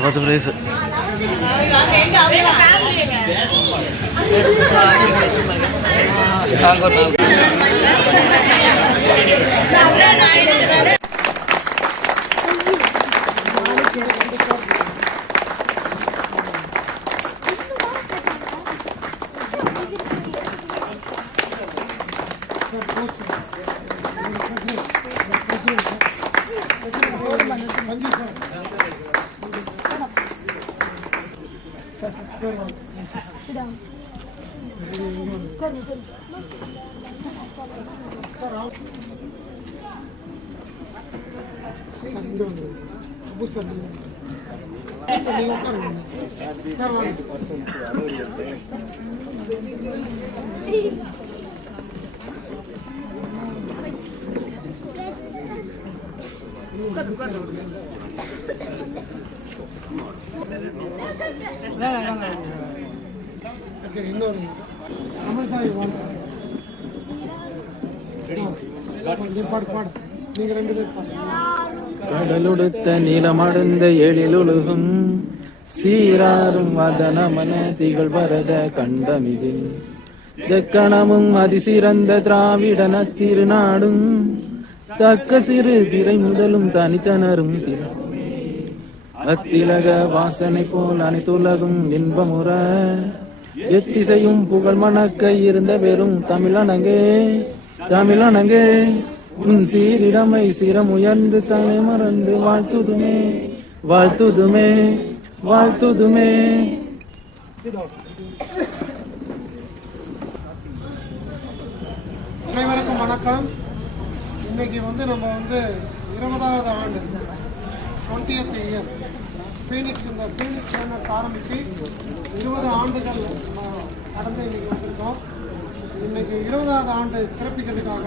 10 price. கடலுடுத்த நீளமடைந்த எழிலுலகும் சீராரும் வதனமன திகழ் வரத கண்டமிதில் தெக்கணமும் அதிசிறந்த திராவிடன திருநாடும் தக்க சிறு திரை முதலும் தனித்தனரும் அத்திலக வாசனை போல் அனைத்துலகும் இன்பமுற எத்திசையும் புகழ் மணக்க இருந்த வெறும் தமிழனங்கே தமிழனங்கே உன் சீரிடமை சிரம் உயர்ந்து தலை மறந்து வாழ்த்துதுமே வாழ்த்துதுமே வாழ்த்துதுமே. அனைவருக்கும் வணக்கம். இன்னைக்கு நம்ம 20வது ஆண்டு 20th இயர் ஃபீனிக்ஸ் இந்த ஃபீனிக்ஸ் ரன்னர்ஸ் ஆரம்பித்து 20 ஆண்டுகள் கடந்து இன்னைக்கு வந்திருக்கோம். இன்னைக்கு 20வது ஆண்டு சிறப்பிக்கிறதுக்காக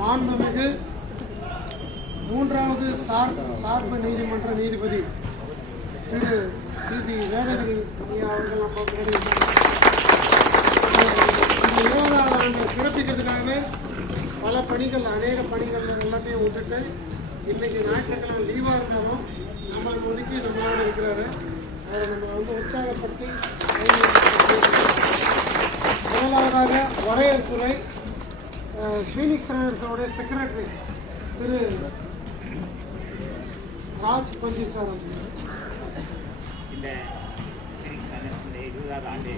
மாண்புமிகு 3வது சார்பு நீதிமன்ற நீதிபதி திரு CB வேதகிரி ஐயா அவர்கள் நம்ம 20வது ஆண்டு சிறப்பிக்கிறதுக்காகவே பல பணிகள் அநேக பணிகள் எல்லாத்தையும் விட்டுட்டு இன்றைக்கி ஞாயிற்றுக்கிழமை லீவாக இருந்தாலும் நம்மளுக்கு ஒதுக்கி நம்மளோட இருக்கிறாரு. அவரை நம்ம உற்சாகப்படுத்தி முதலாவதாக வரையறுத்துறை ஃபீனிக்ஸ் ரன்னர்ஸோட செக்ரட்டரி திரு ராஜ் பஞ்சி சார். இந்த ஃபீனிக்ஸ் ரன்னர்ஸுடைய 20வது ஆண்டு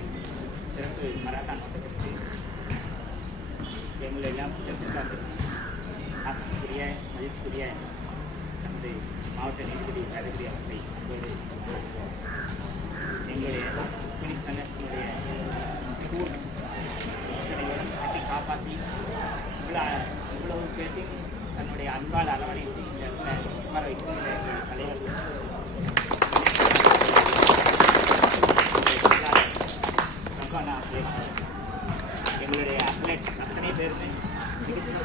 சிறப்பு மராத்தான் ஓட்டத்திற்கு எங்களெல்லாம் ஆசைக்குரிய மதிப்புக்குரிய நமது மாவட்ட நீதிபதி வேதகிரி அவர்களை அன்போடு எங்களுடைய ஃபீனிக்ஸ் ரன்னர்ஸினுடைய ஸ்கூல் கட்டி காப்பாற்றி இவ்வளவு பேட்டி தன்னுடைய அன்பால் அரவணைத்து இந்த இடத்துல உட்கார வைக்கின்ற தலைவர் எங்களுடைய அத்லெட்ஸ் அத்தனை பேருமே சிகிச்சை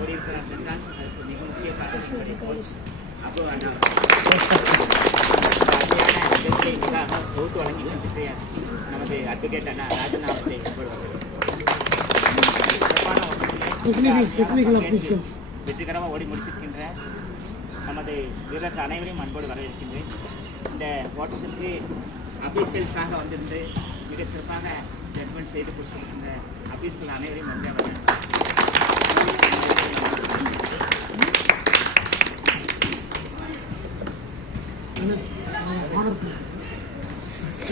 ஓடி இருக்கிறார் என்றால் அதுக்கு மிக முக்கிய காரணம் கோச் அப்போ தொகுத்து வழங்கி கொண்டிருக்கிற நமது அட்வொகேட் அண்ணா ராஜன் அவர்களை வெற்றிகரமாக ஓடி முடித்திருக்கின்ற நமது வீரர்கள் அனைவரையும் அன்போடு வரவேற்கின்றேன். இந்த ஓட்டத்திற்கு அபிஷியல்ஸாக வந்திருந்து மிகச்சிறப்பாக ஜட்மெண்ட் செய்து கொடுத்திருக்கின்ற அபிஷியல் அனைவரையும் வந்து அவர்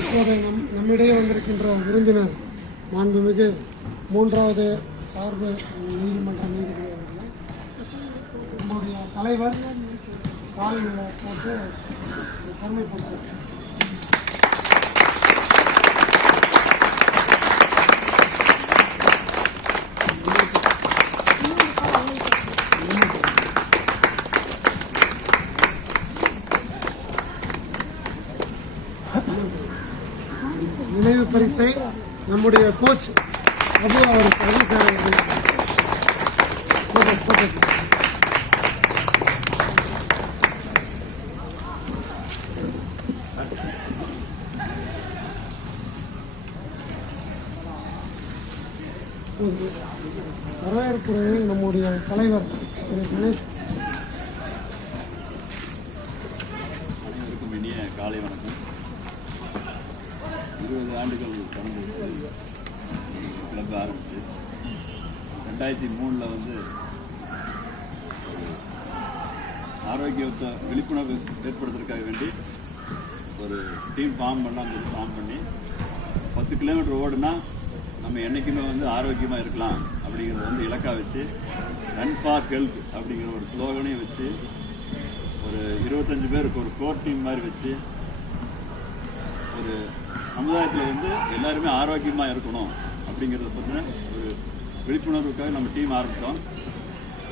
இப்போது நம்மிடையே வந்திருக்கின்ற விருந்தினர் மாண்புமிகு 3வது சார்பு நீதிமன்ற நீதிபதி அவர்கள் நம்முடைய தலைவர் ஸ்டாலின் போட்டு பெருமைப்படுத்த நினைவு பரிசை நம்முடைய கோச் அபு அவர் வரவேற்புரையில் நம்முடைய தலைவர் திரு கணேஷ் காலை வணக்கம். 20 ஆண்டுகள் கடந்து கிளப் ஆரம்பிச்சு 2003 வந்து ஆரோக்கியத்தை விழிப்புணர்வு ஏற்படுத்துறதுக்காக வேண்டி ஒரு டீம் ஃபார்ம் பண்ணி 10 கிலோமீட்டர் ஓடுனா நம்ம என்றைக்குமே வந்து ஆரோக்கியமாக இருக்கலாம் அப்படிங்கிறத வந்து இலக்காக வச்சு ரன் ஃபார் ஹெல்த் அப்படிங்கிற ஒரு ஸ்லோகனையும் வச்சு ஒரு 25 பேருக்கு ஒரு கோர் டீம் மாதிரி வச்சு ஒரு சமுதாயத்தில் வந்து எல்லாருமே ஆரோக்கியமாக இருக்கணும் அப்படிங்கிறத பற்றின ஒரு விழிப்புணர்வுக்காக நம்ம டீம் ஆரம்பித்தோம்.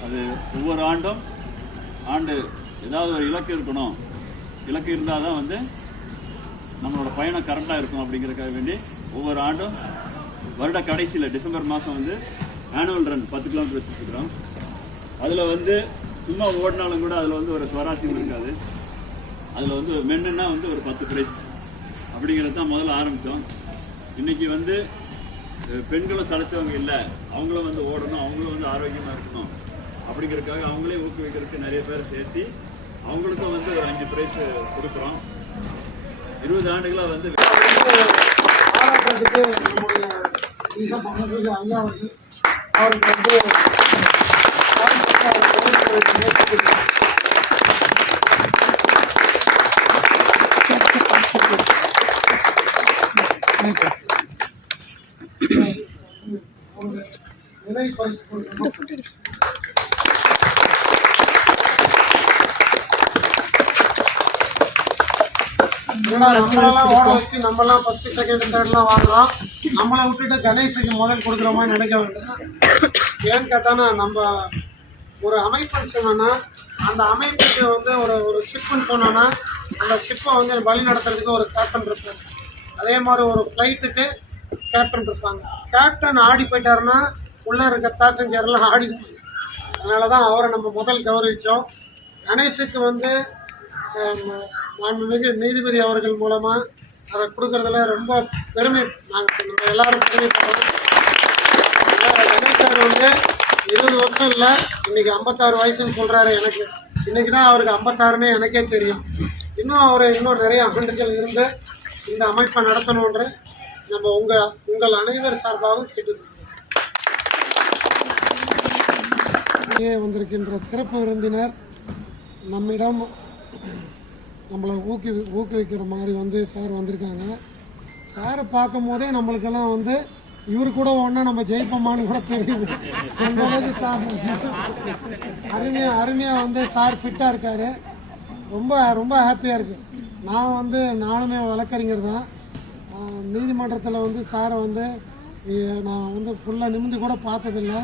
அது ஒவ்வொரு ஆண்டு ஏதாவது ஒரு இலக்கு இருக்கணும், இலக்கு இருந்தால் தான் வந்து நம்மளோட பயணம் கரெக்டாக இருக்கும் அப்படிங்கிறதுக்காக வேண்டி ஒவ்வொரு ஆண்டும் வருட கடைசியில் டிசம்பர் மாதம் வந்து ஆனுவல் ரன் 10 கிலோமீட்டர் வச்சுருக்கிறோம். அதில் வந்து சும்மா ஓடினாலும் கூட அதில் வந்து ஒரு சுவாரஸ்யம் இருக்காது. அதில் வந்து மென்னுன்னா வந்து ஒரு 10 பிரைஸ் அப்படிங்கிறது தான் முதல்ல ஆரம்பித்தோம். இன்றைக்கி வந்து பெண்களும் சளைச்சவங்க இல்லை, அவங்களும் வந்து ஓடணும், அவங்களும் வந்து ஆரோக்கியமாக இருக்கணும் அப்படிங்கிறதுக்காக அவங்களே ஊக்குவிக்கிறதுக்கு நிறைய பேர் சேர்த்து அவங்களுக்கும் வந்து ஒரு 5 பிரைஸ் கொடுக்குறோம். 20 ஆண்டுகளாக வந்து அவருக்கு வந்து நினைவு பரிசு கொடுக்கணும். நம்மளெல்லாம் ஓட வச்சு நம்மளாம் ஃபர்ஸ்ட் செகண்ட் தேர்ட்லாம் வாங்குறோம். நம்மளை விட்டுட்டு கணேஷுக்கு முதல் கொடுக்குற மாதிரி நினைக்க வேண்டாம். ஏன்னு கேட்டானா நம்ம ஒரு அமைப்புன்னு சொன்னோன்னா அந்த அமைப்புக்கு வந்து ஒரு ஷிப்புன்னு சொன்னோன்னா அந்த ஷிப்பை வந்து வழி நடத்துறதுக்கு ஒரு கேப்டன் இருப்பாங்க. அதே மாதிரி ஒரு ஃப்ளைட்டுக்கு கேப்டன் இருப்பாங்க. கேப்டன் ஆடி போயிட்டாருன்னா உள்ளே இருக்க பேசஞ்சர்லாம் ஆடிப்பாங்க. அதனால தான் அவரை நம்ம முதல் கௌரவித்தோம். கணேஷுக்கு வந்து மாண்புமிகு நீதிபதி அவர்கள் மூலமாக அதை கொடுக்குறதுல ரொம்ப பெருமை, நம்ம எல்லாரும் பெருமைப்படுறோம். கணேஷ் சார் வந்து 20 வருஷம் இல்லை, இன்றைக்கி 56 வயசுன்னு சொல்கிறாரு. எனக்கு இன்றைக்கி தான் அவருக்கு 56ன்னு எனக்கே தெரியும். இன்னும் நிறைய ஆண்டுகள் இருந்து இந்த அமைப்பை நடத்தணுன்ற நம்ம உங்கள் அனைவர் சார்பாகவும் கேட்டுக்கொள்கிறோம். இங்கே வந்திருக்கின்ற சிறப்பு விருந்தினர் நம்மிடம் நம்மளை ஊக்குவிக்கிற மாதிரி வந்து சார் வந்திருக்காங்க. சாரை பார்க்கும் போதே நம்மளுக்கெல்லாம் வந்து இவர் கூட ஒன்றா நம்ம ஜெயிப்போமான்னு கூட தெரியுது. அந்த அளவுக்கு சார் அருமையாக வந்து சார் ஃபிட்டாக இருக்கார். ரொம்ப ஹாப்பியாக இருக்குது. நானுமே வழக்கறிஞர் தான். நீதிமன்றத்தில் வந்து சாரை வந்து நான் வந்து ஃபுல்லாக நிமிந்து கூட பார்த்ததில்லை.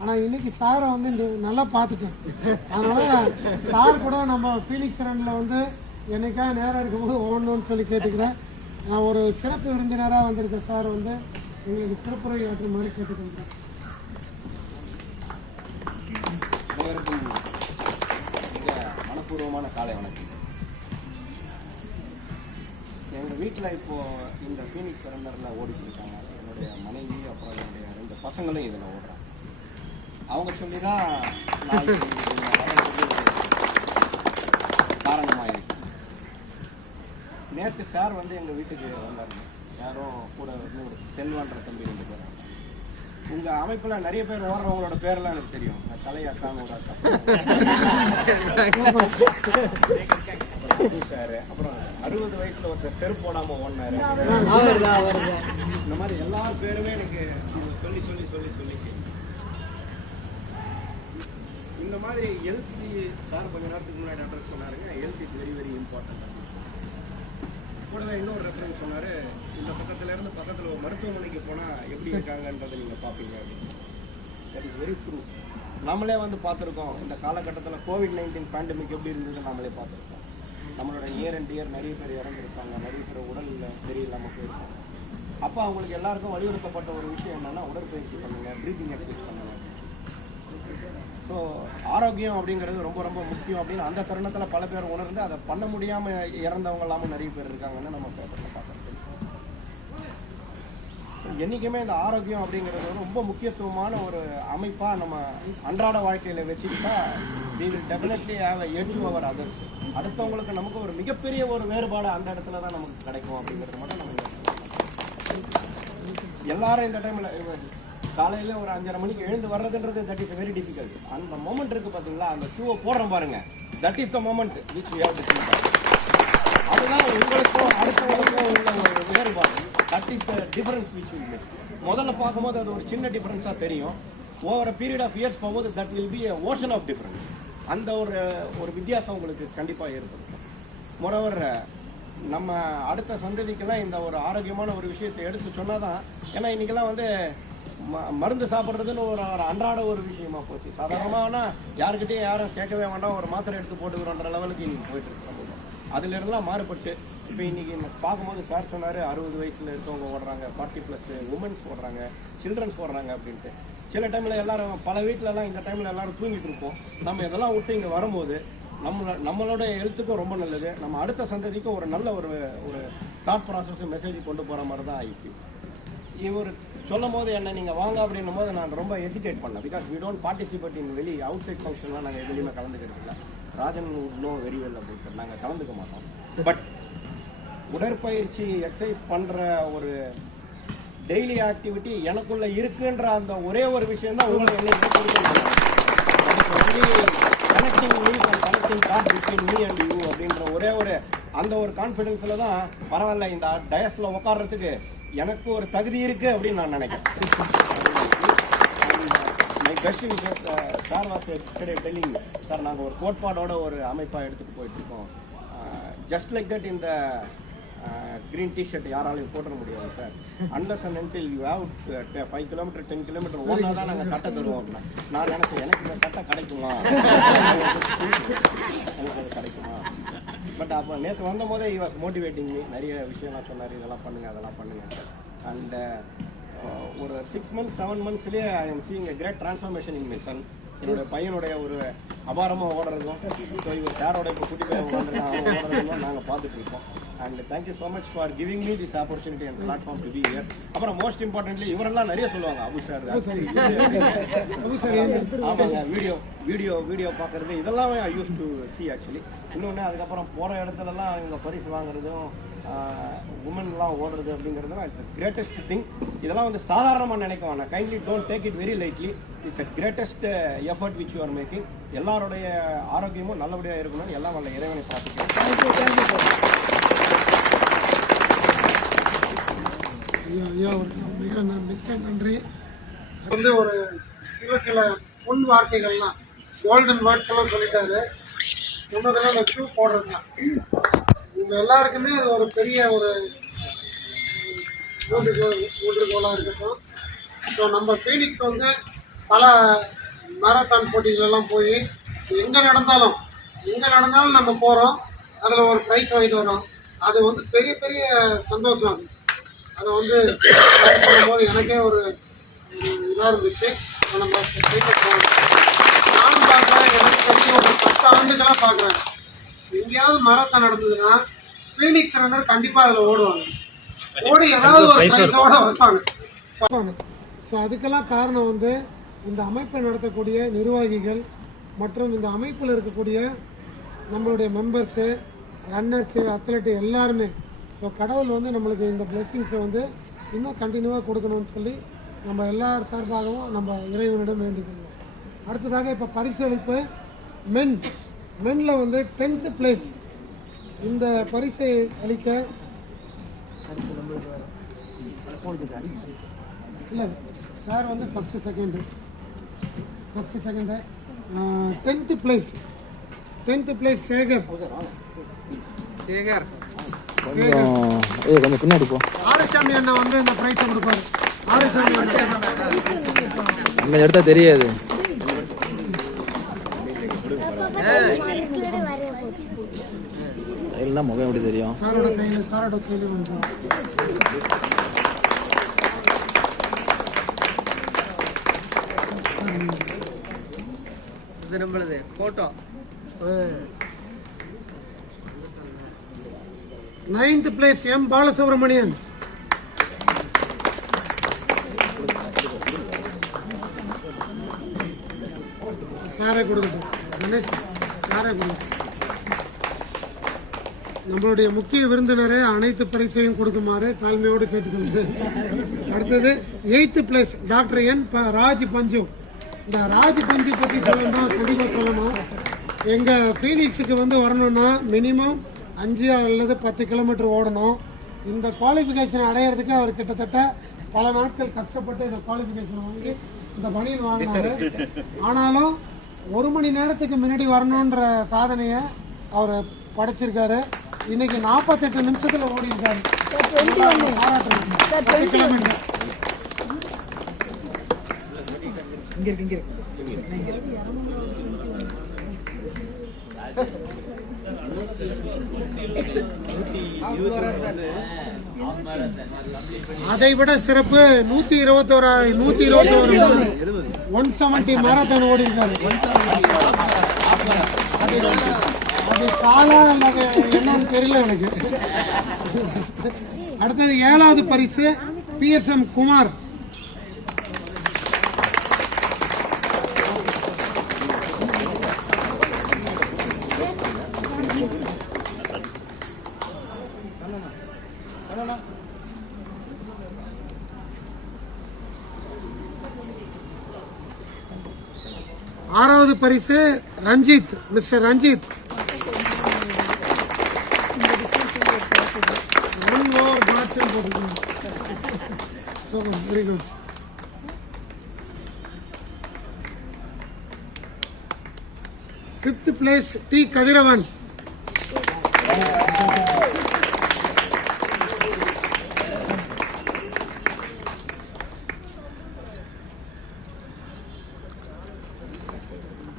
ஆனால் இன்றைக்கி சாரை வந்து நல்லா பார்த்துட்டேன். அதனால் சார் கூட நம்ம ஃபீனிக்ஸ் ரனில் வந்து என்னைக்காக நேரம் இருக்கும்போது ஓடணும்னு சொல்லி கேட்டுக்கிறேன். நான் ஒரு சிறப்பு விருந்தினராக வந்திருக்கேன். சார் வந்து எங்களுக்கு சிறப்புரை ஆற்ற மாதிரி கேட்டுக்கிறேன். மனப்பூர்வமான காலை வணக்கம். எங்கள் வீட்டில் இப்போது இந்த ஃபீனிக்ஸ் ரன்னரில் ஓடிட்டு இருக்காங்க. என்னுடைய மனைவி அப்புறம் என்னுடைய 2 பசங்களும் இதில் ஓடுறாங்க. அவங்க சொல்லி தான் நான் காரணமாக இருக்கு. நேற்று சார் வந்து எங்கள் வீட்டுக்கு வந்தாருங்க. யாரும் கூட வந்து ஒரு செல்வான்ற தம்பி 2 பேர். உங்கள் அமைப்பில் நிறைய பேர் ஓடுறவங்களோட பேரெல்லாம் எனக்கு தெரியும். தலையாக்கான்னு ஒரு அக்கா சார், அப்புறம் 60 வயசில் ஒருத்தர் செருப்பு போடாமல் ஓடினாரு. இந்த மாதிரி எல்லா பேருமே எனக்கு சொல்லி சொல்லி சொல்லி சொல்லி இந்த மாதிரி ஹெல்த் சார் கொஞ்ச நேரத்துக்கு முன்னாடி அட்ரஸ் பண்ணாருங்க. Health is very very important. கூடவே இன்னொரு ரெஃபரன்ஸ் சொன்னார். இந்த பக்கத்துலேருந்து பக்கத்தில் ஒரு மருத்துவமனைக்கு போனால் எப்படி இருக்காங்கன்றதை நீங்கள் பார்ப்பீங்க அப்படின்னு. That is very true. நம்மளே வந்து பார்த்துருக்கோம். இந்த காலகட்டத்தில் COVID-19 பேண்டமிக் எப்படி இருந்தது நம்மளே பார்த்துருக்கோம். நம்மளோட நியர் அண்ட் டியர் நிறைய பேர் இறந்துருக்காங்க, நிறைய பேர் உடலில் சரியில்லாமல் போயிருக்காங்க. அப்போ அவங்களுக்கு எல்லாருக்கும் வலியுறுத்தப்பட்ட ஒரு விஷயம் என்னென்னா உடற்பயிற்சி பண்ணுங்கள், ப்ரீத்திங் எக்ஸசைஸ் பண்ணுங்கள். ஸோ ஆரோக்கியம் அப்படிங்கிறது ரொம்ப ரொம்ப முக்கியம் அப்படின்னு அந்த தருணத்தில் பல பேர் உணர்ந்து அதை பண்ண முடியாமல் இறந்தவங்க எல்லாமும் நிறைய பேர் இருக்காங்கன்னு நம்ம பேப்பரில் பார்க்குறோம். என்றைக்குமே இந்த ஆரோக்கியம் அப்படிங்கிறது ரொம்ப முக்கியத்துவமான ஒரு அமைப்பாக நம்ம அன்றாட வாழ்க்கையில் வச்சுக்கிட்டா we will definitely have a edge over others. அடுத்தவங்களுக்கு நமக்கு ஒரு மிகப்பெரிய ஒரு வேறுபாடு அந்த இடத்துல தான் நமக்கு கிடைக்கும் அப்படிங்கிறது மட்டும் நம்ம எல்லாரும் இந்த டைமில் காலையில் ஒரு 5:30 மணிக்கு எழுந்து வர்றதுன்றது தட் இஸ் வெரி டிஃபிகல்ட். அந்த மொமெண்ட் இருக்குது பார்த்தீங்களா, அந்த ஷூவை போடுறோம் பாருங்க, that is the moment which we have to think. அதுதான் உங்களுக்கும் அடுத்தவங்களுக்கும் உள்ள ஒரு வேறுபாடு. That is the difference which will make. முதல்ல பார்க்கும்போது அது ஒரு சின்ன டிஃபரன்ஸாக தெரியும். Over a period of years போகும்போது that will be a ocean of difference. அந்த ஒரு வித்தியாசம் உங்களுக்கு கண்டிப்பாக ஏற்படும். மொரோவர் நம்ம அடுத்த சந்ததிக்கெல்லாம் இந்த ஒரு ஆரோக்கியமான ஒரு விஷயத்தை எடுத்து சொன்னால் தான், ஏன்னா இன்றைக்கெல்லாம் வந்து மருந்து சாப்பிட்றதுன்னு ஒரு அன்றாட ஒரு விஷயமா போச்சு. சாதாரணமான யாருக்கிட்டையும் யாரும் கேட்கவே வேண்டாம், ஒரு மாத்திரை எடுத்து போட்டுக்கிறோன்ற லெவலுக்கு இன்றைக்கி போயிட்டுருக்கு சமூகம். அதிலிருந்துலாம் மாறுபட்டு இப்போ இன்றைக்கி பார்க்கும்போது சார் சொன்னார் 60 வயசில் இருக்கவங்க ஓடுறாங்க, 40+ உமன்ஸ் ஓடுறாங்க, சில்ட்ரன்ஸ் ஓடுறாங்க அப்படின்ட்டு. சில டைமில் எல்லாரும் பல வீட்டிலலாம் இந்த டைமில் எல்லோரும் தூங்கிட்டு இருப்போம். நம்ம இதெல்லாம் விட்டு இங்கே வரும்போது நம்மளோட ஹெல்த்துக்கும் ரொம்ப நல்லது, நம்ம அடுத்த சந்ததிக்கும் ஒரு நல்ல ஒரு தாட் ப்ராசஸ் மெசேஜ் கொண்டு போகிற மாதிரி தான் ஐ ஃபீல். இவர் சொல்லும் போது என்ன நீங்கள் வாங்க அப்படின்னும் போது நான் ரொம்ப ஹெசிடேட் பண்ணேன். Because we don't participate in வெளி அவுட் சைட் ஃபங்க்ஷன்லாம் நாங்கள் எதுலேயுமே கலந்துக்கிறது இல்லை. ராஜன் நோ வெரி வெல் அப்படின்ட்டு நாங்கள் கலந்துக்க மாட்டோம். பட் உடற்பயிற்சி எக்ஸசைஸ் பண்ணுற ஒரு டெய்லி ஆக்டிவிட்டி எனக்குள்ளே இருக்குன்ற அந்த ஒரே ஒரு விஷயம் தான் உங்களை என்னைக்கு connecting me and connecting thought between me and you அப்படின்ற ஒரே ஒரு அந்த ஒரு கான்ஃபிடென்ஸில் தான் பரவாயில்ல இந்த டயஸில் உட்கார்றதுக்கு எனக்கு ஒரு தகுதி இருக்குது அப்படின்னு நான் நினைக்கிறேன். My best wishes sir was telling sir, நாங்கள் ஒரு கோட்பாடோட ஒரு அமைப்பாக எடுத்துகிட்டு போயிட்டுருக்கோம். ஜஸ்ட் லைக் தட் இந்த க்ரீன் டிஷர்ட் யாராலையும் போட்டுற முடியாது sir. Unless and until you have 5 kilometre 10 kilometre ஓடினா தான் நாங்கள் சட்டை தருவோம் அப்படின்னா நான் நினச்சேன், எனக்கு இந்த சட்டை கிடைக்குமா, எனக்கு அது கிடைக்குமா. பட் அப்போ நேற்று வந்த போதே he was motivating me. நிறைய விஷயம்லாம் சொன்னார், இதெல்லாம் பண்ணுங்கள் அதெல்லாம் பண்ணுங்கள். அண்ட் ஒரு 6 months 7 monthsலேயே I am seeing a great transformation in my son. என்னோட பையனுடைய ஒரு அபாரமாக ஓடுறதும் இவர் சாரோட இப்போ குட்டி பையன் ஓடுறதும் நாங்கள் பார்த்துட்டு இருக்கோம். And thank you so much for giving me this opportunity and platform to be here. அப்புறம் மோஸ்ட் இம்பார்ட்டன்ட்லி இவரெல்லாம் நிறைய சொல்லுவாங்க, அபு சார் ஆமாங்க, வீடியோ பார்க்குறது இதெல்லாம் ஐ யூஸ் டு சி ஆக்சுவலி. இன்னொன்று அதுக்கப்புறம் போகிற இடத்துலலாம் இங்கே பரிசு வாங்குறதும் உமன்லாம் ஓடுறது அப்படிங்கிறது இட்ஸ் கிரேட்டஸ்ட் திங். இதெல்லாம் வந்து சாதாரணமாக நினைக்க வேணாம். Kindly don't take it very lightly. It's a greatest effort which you are making. எல்லாருடைய ஆரோக்கியமும் நல்லபடியாக இருக்கணும்னு எல்லாம் வல்ல இறைவனை பார்த்துக்கிறேன். ஐயா மிக நன்றி. வந்து ஒரு சில பொன் வார்த்தைகள்லாம் கோல்டன் வேர்ட்ஸ் எல்லாம் சொல்லிட்டாரு. சொன்னதெல்லாம் அந்த ஷூ போடுறது தான் உங்கள் எல்லாருக்குமே அது ஒரு பெரிய ஒரு ஊன்றுகோலாக இருக்கட்டும். ஸோ நம்ம ஃபீனிக்ஸ் வந்து பல மாரத்தான் போட்டிகளெல்லாம் போய் எங்கே நடந்தாலும் நம்ம போகிறோம், அதில் ஒரு ப்ரைஸ் வாங்கிட்டு வரோம். அது வந்து பெரிய பெரிய சந்தோஷம். அதை வந்து போது எனக்கே ஒரு இதாக இருந்துச்சு. நம்ம நானும் பார்க்குறேன், எனக்கு தெரிஞ்ச ஒரு 10 ஆண்டுகளாக பார்க்குறேன். எங்கேயாவது மாரத்தான் நடந்ததுன்னா ஃபீனிக்ஸ் ரன்னர் கண்டிப்பாக அதில் ஓடி ஏதாவது ஒரு ப்ரைஸோட வைப்பாங்க. ஸோ அதுக்கெல்லாம் காரணம் வந்து இந்த அமைப்பை நடத்தக்கூடிய நிர்வாகிகள் மற்றும் இந்த அமைப்பில் இருக்கக்கூடிய நம்மளுடைய மெம்பர்ஸு, ரன்னர்ஸு, அத்லெட்டு எல்லாருமே. ஸோ கடவுள் வந்து நம்மளுக்கு இந்த பிளெஸ்ஸிங்ஸை வந்து இன்னும் கண்டினியூவாக கொடுக்கணும்னு சொல்லி நம்ம எல்லார் சார்பாகவும் நம்ம இறைவனிடம் வேண்டிக்கணும். அடுத்ததாக இப்போ பரிசளிப்பு மென்னில் வந்து 10th place இந்த பரிசை அளிக்க இல்லை சார் வந்து first second 10th place Sekar கொஞ்சம் பின்னாடி போ. ஆரசாமி அண்ணா வந்து இந்த ப்ரைஸை கொடுப்பாரு. ஆரசாமி நம்ம எடுத்தா தெரியாது. சைடுனா முகம் எப்படி தெரியும்? சாரோட கையில் வந்து இது நம்மளது photo. 9th place M Balasubramanian. யாரே கொடுக்கட்டும். கணேஷ் யாரே கொடுக்கட்டும். நம்மளுடைய முக்கிய விருந்தினரை அனைத்து பரிசையும் கொடுக்குமாறு தாழ்மையோடு கேட்டுக்கொள்வது. அடுத்தது 8th place டாக்டர் என் ராஜ் பஞ்சு. இந்த ராஜ் பஞ்சு பற்றி சொல்லணும், கண்டிப்பாக சொல்லணும். எங்கள் ஃபீனிக்ஸுக்கு வந்து வரணும்னா மினிமம் 5 அல்லது 10 கிலோமீட்டர் ஓடணும். இந்த குவாலிஃபிகேஷன் அடையிறதுக்கு அவர் கிட்டத்தட்ட பல நாட்கள் கஷ்டப்பட்டு இந்த குவாலிஃபிகேஷன் வாங்கி இந்த பணியில் வாங்கினாரு. ஆனாலும் 1 மணி நேரத்துக்கு முன்னாடி வரணுன்ற சாதனையை அவர் படைச்சிருக்காரு. இன்னைக்கு 48 நிமிஷத்தில் ஓடி இருக்காரு. கிலோமீட்டர் அதை விட சிறப்பு 170 மாரத்தான் ஓடி இருக்காரு. அது காலம் அல்லது என்னன்னு தெரியல எனக்கு. அடுத்தது 7வது பரிசு PSM குமார். ஆறாவது பரிசு Ranjith, mister Ranjith. Very good. Fifth place T Kathiravan.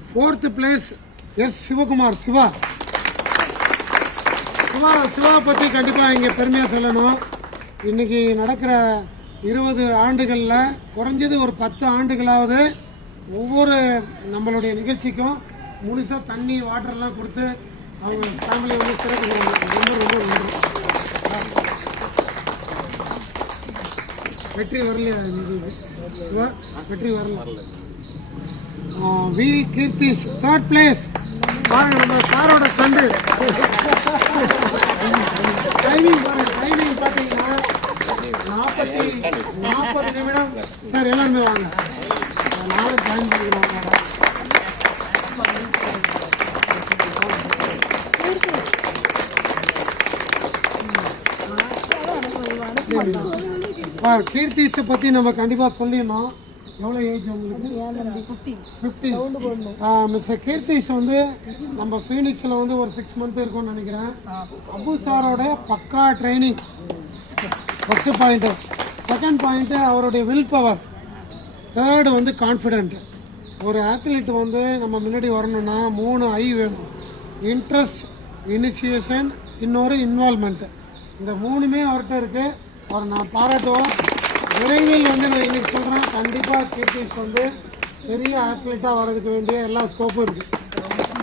Fourth place S Sivakumar. Siva பற்றி கண்டிப்பாக இங்கே பெருமையாக சொல்லணும். இன்றைக்கி நடக்கிற 20 ஆண்டுகளில் குறைஞ்சது ஒரு 10 ஆண்டுகளாவது ஒவ்வொரு நம்மளுடைய நிகழ்ச்சிக்கும் முழுசாக தண்ணி வாட்டர்லாம் கொடுத்து அவங்க ஃபேமிலி வந்து சிறப்பு ரொம்ப நன்றி. வெற்றி வரலையா இன்னைக்கு? சிவா வெற்றி வரல. V Keerthish 3rd place. பாருங்க நம்ம சாரோட சண்டு டைமிங் பார்த்தீங்கன்னா 40 நிமிடம். சார் எல்லாருமே வாங்க, நானும் ஜாயின் பண்ணிக்கிறோம். கீர்த்திஸை பற்றி நம்ம கண்டிப்பாக சொல்லிடணும். எவ்வளோ ஏஜ் உங்களுக்கு? 15. மிஸ்டர் கீர்த்திஷ் வந்து நம்ம ஃபீனிக்ஸில் வந்து ஒரு 6 மந்த் இருக்கும்னு நினைக்கிறேன். அபு சாரோட பக்கா training first point. Second point அவருடைய வில் பவர். தேர்டு வந்து கான்ஃபிடென்ட். ஒரு ஆத்லீட் வந்து நம்ம முன்னாடி வரணும்னா 3 I வேணும். இன்ட்ரெஸ்ட், இனிஷியேஷன், இன்னொரு இன்வால்மெண்ட்டு. இந்த 3மே அவர்கிட்ட இருக்குது. அவர் நான் பாராட்டுவோம். விரைவில் வந்து நான் இன்னைக்கு சொல்கிறேன், கண்டிப்பாக கீர்த்திஷ் வந்து பெரிய ஆத்லீட்டாக வர்றதுக்கு வேண்டிய எல்லா ஸ்கோப்பும் இருக்குது.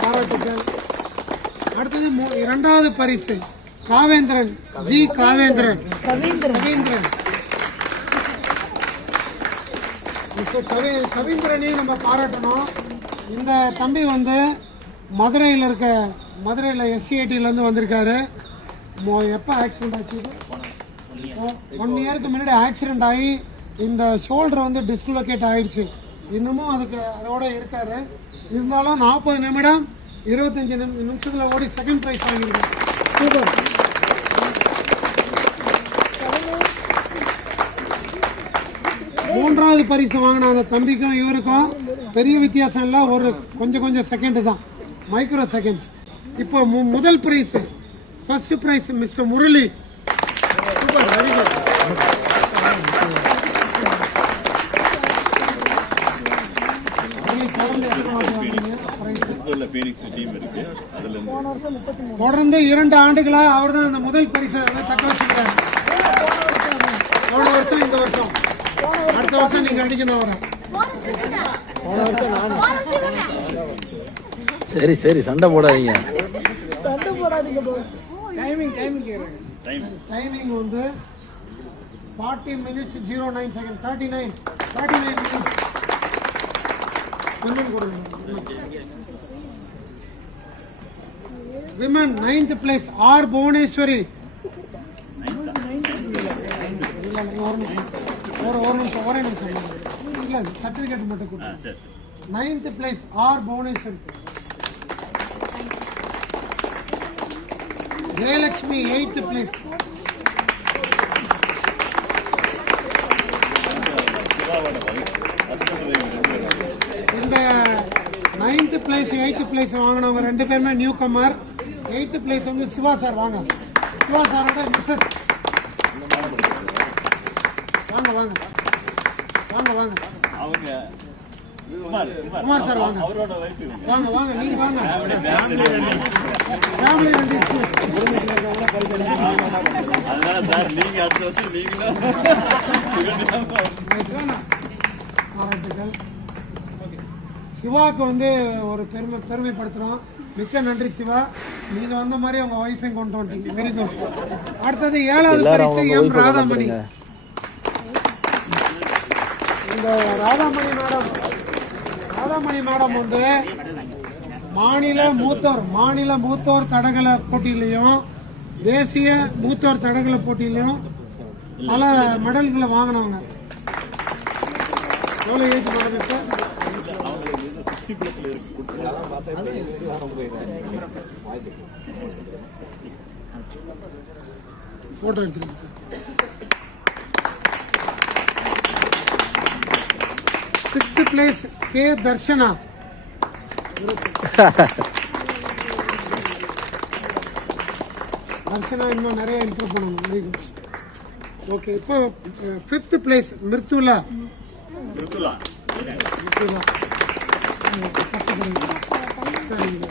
பாராட்டுக்கள். அடுத்தது 2வது பரிசு காவேந்திரன் ஜி. கவீந்திரன் கவீந்திரனையும் நம்ம பாராட்டணும். இந்த தம்பி வந்து மதுரையில் SCITலேருந்து வந்திருக்காரு. எப்போ ஆக்சிடென்ட் ஆச்சு? 1 இயருக்கு முன்னாடி ஆக்சிடென்ட் ஆகி இந்த ஷோல்டர் வந்து டிஸ்லோகேட் ஆகிடுச்சு. இன்னமும் அதோட இருக்காரு. இருந்தாலும் 40 நிமிடம் 25 நிமிஷத்தில் ஓடி செகண்ட் ப்ரைஸ் வாங்கியிருக்காரு. சூப்பர். மூன்றாவது பரிசு வாங்கின அந்த தம்பிக்கும் இவருக்கும் பெரிய வித்தியாசம் இல்லை, ஒரு கொஞ்சம் செகண்டு தான், மைக்ரோ செகண்ட்ஸ். இப்போ முதல் prize first prize mister Murali. Super, very good. தொடர்ந்து 2 ஆண்டுகளாக அவர் தான் அந்த முதல் பரிசை தக்க வச்சுக்கிறார். போன வருஷம், இந்த வருஷம், அடுத்த வருஷம் நீங்க அடிக்கணும் அவரை. சரி சண்டை போடாதீங்க. டைமிங் வந்து 40 minutes 09 seconds. 39 minutes. women கொடுங்க. Women 9th place R Bhuvaneshwari. ஒரே நிமிஷம் இல்லை சர்டிஃபிகேட் மட்டும் கொடுங்க. 9th place R Bhuvaneshwari. Jayalakshmi 8th place. இந்த 9th place 8th place வாங்கினவங்க 2 பேருமே நியூ கமர். 8th place வந்து சிவா சார். வாங்க சிவா சாரோட மிஸ்ஸஸ். வாங்க வாங்க வாங்க வாங்க அவங்க குமார் சார் வாங்க அவரோட வைஃப் வாங்க வாங்க நீங்க வாங்க ஃபேமிலி ரெண்டு. அதனால சார் நீங்க அடுத்த வருஷம் நீங்களும் பாராட்டுகள். சிவாவுக்கு வந்து ஒரு பெருமைப்படுத்துகிறோம். மிக்க நன்றி சிவா. நீங்க வந்த மாதிரி உங்க ஒய்ஃபையும் கொண்டு வந்துட்டீங்க. Very good. அடுத்தது 7வது பரிசு எம் ராதாமணி. இந்த ராதாமணி மேடம் வந்து மாநில மூத்தோர் தடகள போட்டியிலையும் தேசிய மூத்தோர் தடகள போட்டியிலையும் பல மெடல்களை வாங்கினவங்க. எவ்வளோ ஏஜ் மேடம் இப்போ? 60+ இருக்கு. ஃபோட்டோ எடுத்துருக்கேன் sir. 6th place K Darshana. Darshana இன்னும் நிறைய இம்ப்ரூவ் பண்ணணும். Very good. ஓகே, இப்போ 5th place மிருத்துலா. சரிங்க.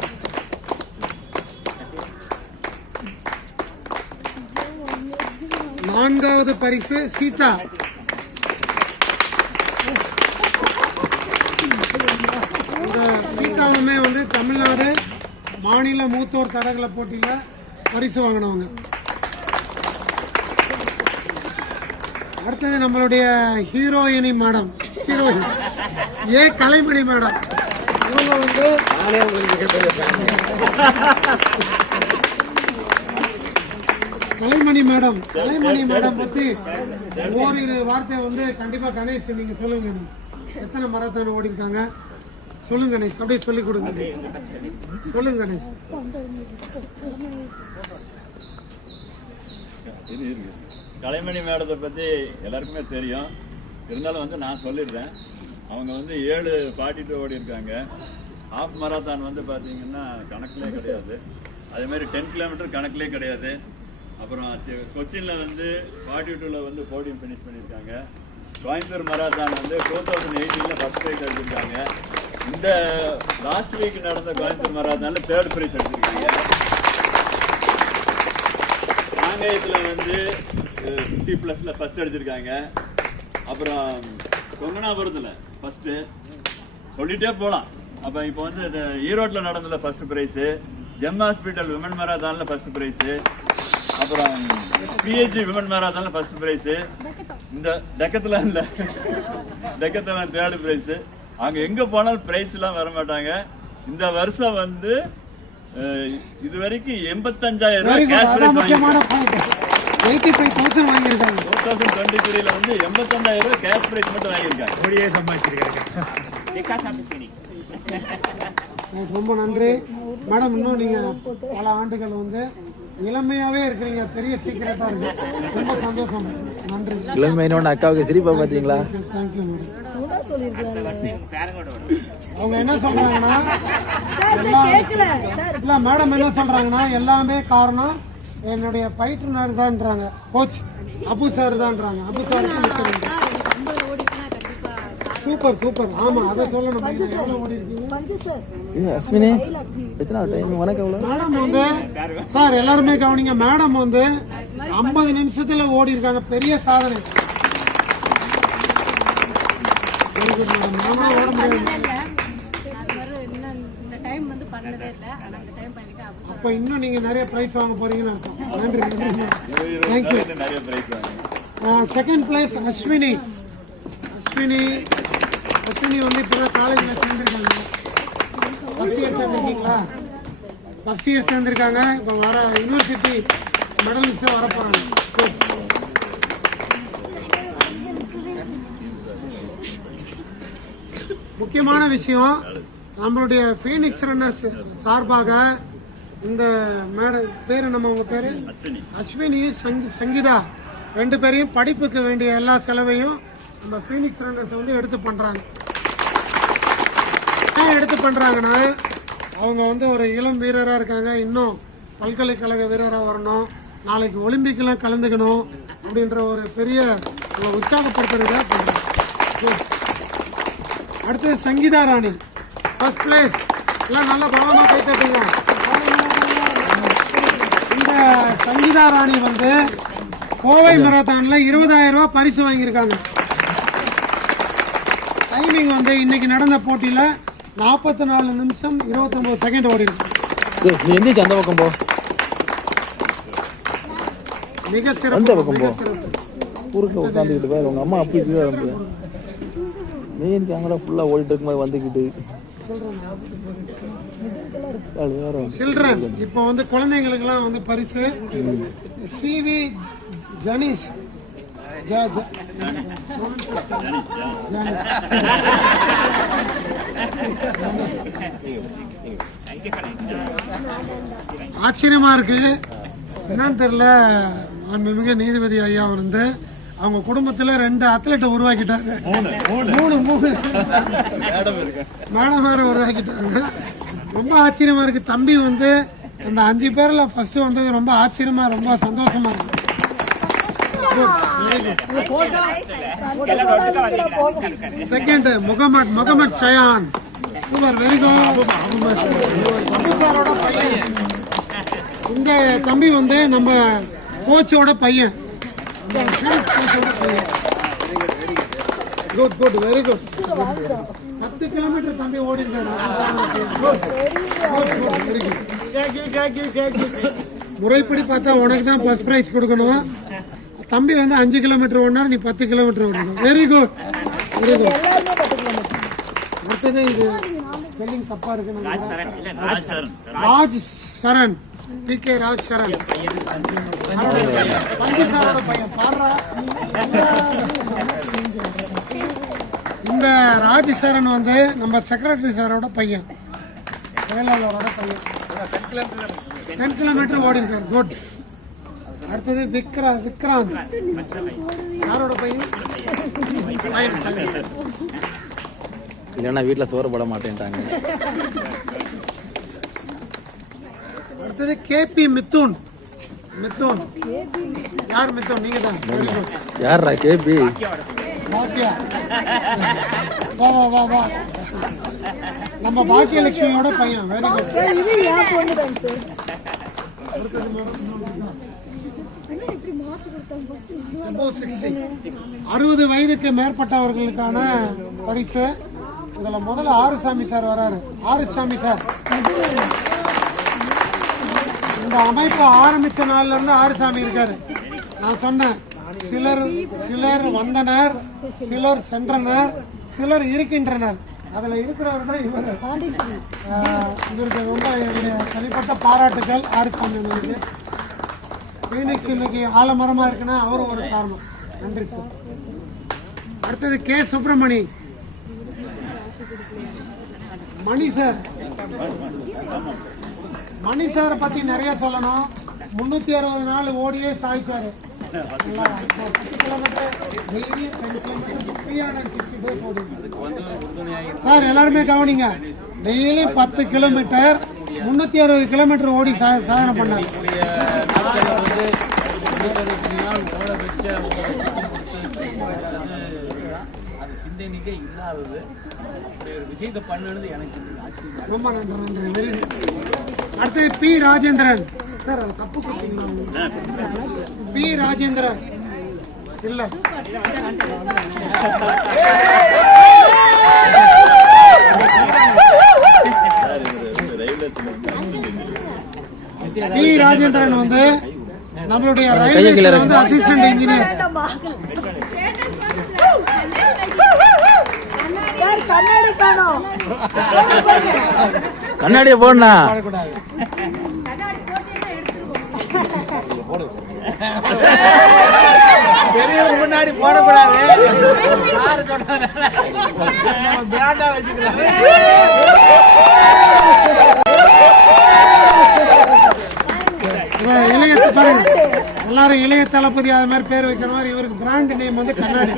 4வது பரிசு சீதா. இந்த சீதாவுமே வந்து தமிழ்நாடு மாநில மூத்தோர் தடகள போட்டியில் பரிசு வாங்கினவங்க. அடுத்தது நம்மளுடைய ஹீரோயினி மேடம், ஹீரோயின் கலைமணி மேடம். இவங்க வந்து கலைமணி மேடம் பற்றி ஓரிரு வார்த்தை வந்து கண்டிப்பாக கணேஷ் நீங்கள் சொல்லுங்க. எத்தனை மராத்தான் ஓடி இருக்காங்க சொல்லுங்க கணேஷ். அப்படியே சொல்லி கொடுங்க. சொல்லுங்க கணேஷ். கலைமணி மேடத்தை பற்றி எல்லாருக்குமே தெரியும். இருந்தாலும் வந்து நான் சொல்லிடுறேன். அவங்க வந்து 7:42 ஓடி இருக்காங்க. ஹாஃப் மராத்தான் வந்து பார்த்தீங்கன்னா கணக்கிலே கிடையாது. அதேமாதிரி 10 கிலோமீட்டர் கணக்கிலே கிடையாது. அப்புறம் கொச்சினில் வந்து 42ல் வந்து போடியம் ஃபினிஷ் பண்ணியிருக்காங்க. கோயம்புத்தூர் மராத்தான் வந்து 2018ல் ஃபர்ஸ்ட் ப்ரைஸ் எடுத்திருக்காங்க. இந்த லாஸ்ட் வீக் நடந்த கோயம்புத்தூர் மராத்தானில் 3rd ப்ரைஸ் எடுத்திருக்காங்க. காங்கேயத்தில் வந்து 50+ ஃபர்ஸ்ட் அடிச்சிருக்காங்க. அப்புறம் கொங்கனாபுரத்தில் ஃபர்ஸ்ட்டு சொல்லிகிட்டே போகலாம். அப்போ இப்போ வந்து இந்த ஈரோட்டில் நடந்ததில் first prize, Gem hospital women மராத்தானில் ஃபர்ஸ்ட் ப்ரைஸு, அப்புறம் பிஹெச்சி விமன் மராத்தானில் ஃபர்ஸ்ட் ப்ரைஸு, இந்த டெக்கத்லான் 3rd ப்ரைஸு. அங்கே எங்கே போனாலும் ப்ரைஸ்லாம் வர மாட்டாங்க. இந்த வருஷம் வந்து இது வரைக்கும் 85,000 கேஷ் ப்ரைஸ் வாங்கியிருக்காங்க. 2023ல வந்து 85,000 கேஷ் ப்ரைஸ் மட்டும் வாங்கியிருக்காங்க. ஓடியே சம்பாதிச்சிருக்காங்க. ரொம்ப நன்றி மேடம். இன்னும் நீங்கள் பல ஆண்டுகள் வந்து இளமையாகவே இருக்கிறீங்க. பெரிய சீக்கிரட்டாக இருக்கு. ரொம்ப சந்தோஷம். நன்றி. இளமையினோட அக்காவுக்கு சிரிப்பா பார்த்தீங்களா? Thank you madam. பேரங்கோட அவங்க என்ன சொல்றாங்கன்னா இல்லை மேடம் என்ன சொல்றாங்கன்னா எல்லாமே காரணம் என்னுடைய பயிற்றுனர் தான்றாங்க. கோச் அபு சார் தான்றாங்க. அபு சாருக்கு சூப்பர் சூப்பர். ஆமாம் அதை சொல்லணும். எவ்வளோ ஓடி இருக்கீங்க அஸ்வினி? எத்தனை டைம் வணக்கம்? மேடம் வந்து சார் எல்லாருமே கவனிங்க. மேடம் வந்து 50 நிமிஷத்தில் ஓடி இருக்காங்க. பெரிய சாதனை. Very good madam. நாமளும் ஓட முடியாது. அப்போ இன்னும் நீங்கள் நிறைய ப்ரைஸ் வாங்க போறீங்கன்னு அர்த்தம். நன்றி நன்றி. தேங்க்யூ. நிறைய ப்ரைஸ் வாங்க. 2nd place அஸ்வினி அஸ்வினி வந்து இப்போ தான் காலேஜில் சேர்ந்துருக்காங்க. ஃபஸ்ட் இயர் சேர்ந்துருக்கீங்களா? ஃபஸ்ட் இயர் சேர்ந்துருக்காங்க. இப்போ வர யூனிவர்சிட்டி மெடலிஸ்டாக வர போகிறாங்க. முக்கியமான விஷயம், நம்மளுடைய ஃபீனிக்ஸ் ரன்னர்ஸ் சார்பாக இந்த மேடம் பேர் நம்ம உங்கள் பேர் அஸ்வினி சங்கீதா 2 பேரையும் படிப்புக்கு வேண்டிய எல்லா செலவையும் நம்ம ஃபீனிக்ஸ் ரன்னர்ஸ் வந்து எடுத்து பண்ணுறாங்க. ஏன் எடுத்து பண்ணுறாங்கன்னா, அவங்க வந்து ஒரு இளம் வீரராக இருக்காங்க, இன்னும் பல்கலைக்கழக வீரராக வரணும், நாளைக்கு ஒலிம்பிக்கெலாம் கலந்துக்கணும் அப்படின்ற ஒரு பெரிய உற்சாகப்படுத்துறதுக்காக பண்ணுறாங்க. அடுத்தது சங்கீதா ராணி ஃபர்ஸ்ட் பிளேஸ். எல்லாம் நல்லா பலமாக கை தட்டுங்க. இந்த சங்கீதா ராணி வந்து கோவை மராத்தானில் 20,000 ரூபாய் பரிசு வாங்கியிருக்காங்க. டைமிங் வந்து இன்னைக்கு நடந்த போட்டியில் 44 நிமிஷம் 29 செகண்ட் ஓடி இருக்கு. நீ எந்திரிச்சு அந்த பக்கம் போ. மிக சிறப்பு. ஊருக்கு உட்காந்துக்கிட்டு போய் உங்க அம்மா அப்படி மெயின் கேமரா ஃபுல்லாக ஓடிட்டு இருக்கும்போது வந்துக்கிட்டு சில்ட்ரன் இப்போ வந்து குழந்தைங்களுக்கெல்லாம் வந்து பரிசு. சிவி ஜனீஷ் ஆச்சரியமா இருக்கு. என்னன்னு தெரியல, மிக நீதிபதி ஐயா வந்து அவங்க குடும்பத்தில் 2 அத்லெட்டை உருவாக்கிட்டாங்க. 3 மேடம் வேற உருவாக்கிட்டாங்க. ரொம்ப ஆச்சரியமா இருக்கு. தம்பி வந்து அந்த 5 பேர்ல ஃபர்ஸ்ட் வந்தது ரொம்ப ஆச்சரியமா, ரொம்ப சந்தோஷமா இருக்கு. Second Mohammed Shayan, super, very good. இந்த தம்பி வந்து நம்ம கோச்சோட பையன். Good good, very good. 10 kilometre தம்பி ஓடி இருக்காரு. முறைப்படி பார்த்தா உனக்கு தான் ஃபர்ஸ்ட் பிரைஸ் கொடுக்கணும். தம்பி வந்து 5 கிலோமீட்டர் ஓடினார், நீ 10 கிலோமீட்டர் ஓடணும். Very good, very good. அடுத்தது இது ஸ்பெல்லிங் தப்பா இருக்கு. ராஜ் சரண், PK ராஜ் சரண், பஞ்சாரோட பையன். பாடுறா, இந்த ராஜ் சரண் வந்து நம்ம செக்ரட்டரி சாரோட பையன், செயலாளரோட பையன். 10 கிலோமீட்டர் ஓடி இருக்காரு. குட். அடுத்தது விக்ராந்த், யாரோட பையன்? இல்லைன்னா வீட்டில் சோறு போட மாட்டேன்ட்டாங்க. அடுத்தது KP மித்துன். யார் மித்துன்? நீங்க தான். யாரா கேபி? பாக்கியா, வா வா வா வா, நம்ம பாக்கியலட்சுமியோட பையன். Very good. 60 வயதுக்கு மேற்பட்டவர்களுக்கான பரிசு. இதுல முதல்ல ஆறுசாமி சார் வராரு. ஆறுசாமி சார் இந்த அமைப்பை ஆரம்பிச்ச நாள்ல இருந்து ஆறுசாமி இருக்காரு. நான் சொன்னேன், சிலர் வந்தனர், சிலர் சென்றனர், சிலர் இருக்கின்றனர். அதில் இருக்கிறவர் தான் இவர். இவருக்கு ரொம்ப என்னுடைய தனிப்பட்ட பாராட்டுகள். ஆறுசாமி அவர்களுக்கு. ஃபீனிக்ஸ் இன்னைக்கு ஆலமரமாக இருக்குன்னா அவரும் ஒரு காரணம். நன்றி சார். அடுத்தது K சுப்பிரமணி, மணி சார். மணி சாரை பற்றி நிறைய சொல்லணும். 360 நாள் ஓடியே சாய்ச்சாரு. 10 கிலோமீட்டர் டெய்லி 10 கிலோமீட்டர் 360 டேஸ் ஓடி சார். எல்லாருமே கவனிங்க, டெய்லி 10 கிலோமீட்டர் 360 கிலோமீட்டர் ஓடி சாதனை பண்ணார். சிந்தனைக்கே இல்லாதது ஒரு விஷயத்தை பண்ணுறது எனக்கு ரொம்ப நன்றி. Very good. அடுத்தது P ராஜேந்திரன் சார். அது தப்பு கொடுத்தீங்களா? P ராஜேந்திரன் இல்ல, P ராஜேந்திரன் வந்து நம்மளுடைய ரயில்வே வந்து அசிஸ்டன்ட் இன்ஜினியர். கண்ணாடி காணோம். கண்ணாடியை போடணா. பெரியவங்க முன்னாடி போடக்கூடாது. யாரு சொன்னாங்க? பிராண்டா வச்சுக்கலாம். இளைய பாருங்க, எல்லாரும் இளைய தளபதி அது மாதிரி பேர் வைக்கிற மாதிரி இவருக்கு பிராண்ட் நேம் வந்து கண்ணாடி.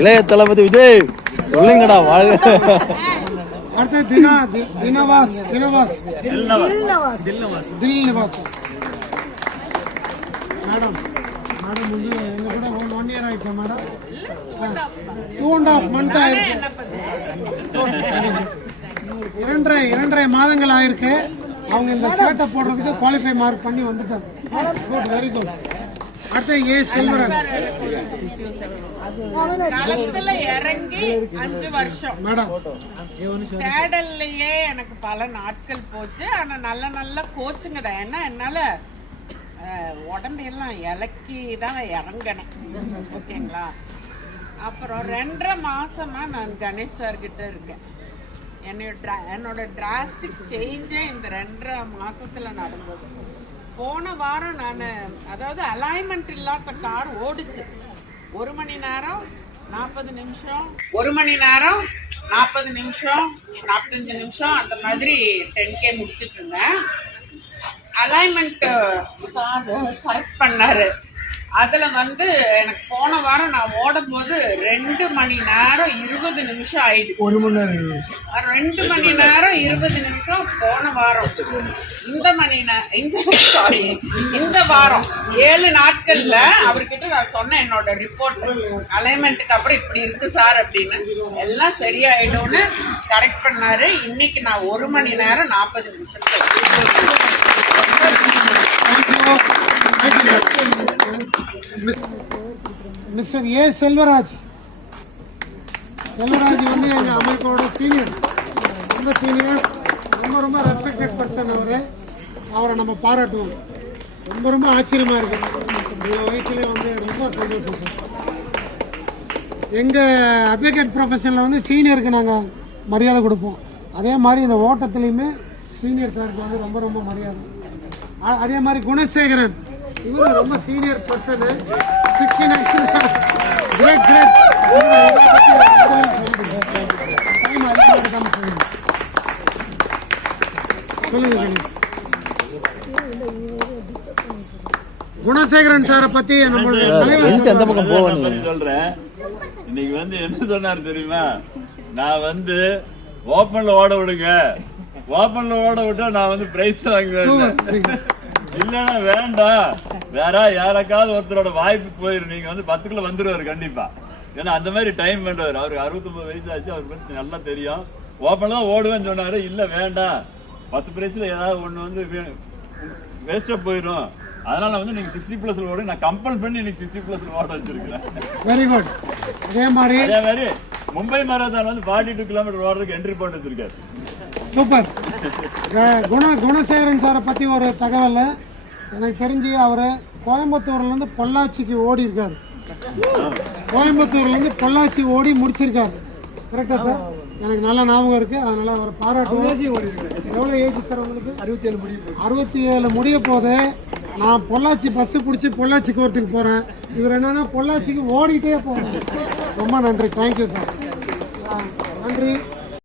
இளைய தளபதி விஜய் சொல்லுங்கடா. வாழ்க. அடுத்து தில்னவாஸ் மேடம். மேடம் வந்து எங்க கூட 1 year ஆயிடுச்சா மேடம்? 2.5 month ஆயிருக்கு. 2.5 மாதங்கள் ஆயிருக்கு. அவங்க இந்த ஷர்ட்டை போடுறதுக்கு குவாலிஃபை மார்க் பண்ணி வந்துட்டாங்க. Good, very good. அடுத்து ஏ செல்வரன் களத்துல இறங்கி 5 வருஷம் மேடம். தேடல்லையே எனக்கு பல நாட்கள் போச்சு. ஆனா நல்ல நல்ல கோச்சுங்க தான். ஏன்னா என்னால உடம்பெல்லாம் இலக்கி தான் இறங்கினேன். ஓகேங்களா? அப்புறம் 2.5 மாசமா நான் கணேஷ் சார் கிட்ட இருக்கேன். என்னோட டிராஸ்டிக் சேஞ்சே இந்த 2.5 மாசத்துல நடந்தது. போன வாரம் நான் அதாவது அலைன்மெண்ட் இல்லாத கார் ஓடிச்சு. 1 மணி நேரம் 40 நிமிஷம் 1 மணி நேரம் 40 நிமிஷம் 45 நிமிஷம் அந்த மாதிரி 10K முடிச்சிட்டு இருந்தேன். அலைன்மெண்ட் கரெக்ட் பண்ணாரு. அதுல வந்து எனக்கு போன வாரம் நான் ஓடும் போது 2 மணி நேரம் 20 நிமிஷம் ஆயிடுச்சு. 2 மணி நேரம் 20 நிமிஷம் போன வாரம். இந்த வாரம் 7 நாட்கள்ல அவர்கிட்ட நான் சொன்னேன் என்னோட ரிப்போர்ட். அலைன்மெண்ட்டுக்கு அப்புறம் இப்படி இருக்கு சார் அப்படின்னு. எல்லாம் சரியாயிடும்னு கரெக்ட் பண்ணாரு. இன்னைக்கு நான் 1 மணி நேரம் 40 நிமிஷம். மிஸ்டர் ஏ செல்வராஜ் வந்து எங்கள் அமெரிக்காவோட சீனியர். ரொம்ப சீனியர், ரொம்ப ரெஸ்பெக்டட் பர்சன். அவரை நம்ம பாராட்டுவோம். ரொம்ப ஆச்சரியமாக இருக்கு. இவ்வளோ வயசுலேயே வந்து ரொம்ப சந்தோஷம் சார். எங்கள் அட்வொகேட் ப்ரொஃபஷனில் வந்து சீனியருக்கு நாங்கள் மரியாதை கொடுப்போம். அதே மாதிரி இந்த ஓட்டத்துலேயுமே சீனியர் சாருக்கு வந்து ரொம்ப மரியாதை. அதே மாதிரி குணசேகரன், இவரும் ரொம்ப சீனியர் பர்சனு. 69 கிரேட். சொல்லுங்க. குணசேகரன் சாரை பத்தி சொல்றேன். இன்னைக்கு வந்து என்ன சொன்னாரு தெரியுமா? நான் வந்து ஓபன்ல ஓட விடுங்க, ஓபன்ல ஓட விட்டா நான் வந்து பிரைஸ் வாங்குவேன். இல்லன்னா வேண்டாம், வேற யாருக்காவது ஒருத்தரோட வாய்ப்பு போயிரு, நீங்க வந்து 10க்குள்ள வந்துருவாரு கண்டிப்பா. ஏன்னா அந்த மாதிரி டைம் வேண்டவர். அவருக்கு 69 வயசு ஆச்சு, அவருக்கு பத்தி நல்லா தெரியும். ஓப்பன்ல தான் ஓடுவேன்னு சொன்னாரு. இல்ல வேண்டாம், 10 பிரைஸ்ல ஏதாவது ஒண்ணு வந்து வேஸ்டா போயிடும், அதனால வந்து நீங்க 60+ ஓட நான் கம்பல் பண்ணி இன்னைக்கு 60+ ஓட வச்சிருக்கேன். Very good. அதே மாதிரி மும்பை மாரத்தான் வந்து 42 கிலோமீட்டர் ஓடுறதுக்கு என்ட்ரி போட்டு வச்சிருக்காரு. சூப்பர். குணசேகரன் சாரை பத்தி ஒரு தகவல் எனக்கு தெரிஞ்சு, அவரு கோயம்புத்தூர்லேருந்து பொள்ளாச்சிக்கு ஓடி இருக்காரு. கோயம்புத்தூர்லேருந்து பொள்ளாச்சி ஓடி முடிச்சிருக்காரு. கரெக்டா சார்? எனக்கு நல்ல ஞாபகம் இருக்கு. அதனால அவரை பாராட்டுவோம். எவ்வளோ ஏஜ் சார் உங்களுக்கு? 67 முடிய போது. நான் பொள்ளாச்சி பஸ் பிடிச்சி பொள்ளாச்சி கோர்ட்டுக்கு போகிறேன். இவர் என்னன்னா பொள்ளாச்சிக்கு ஓடிட்டே போகிறேன். ரொம்ப நன்றி. Thank you sir. நன்றி.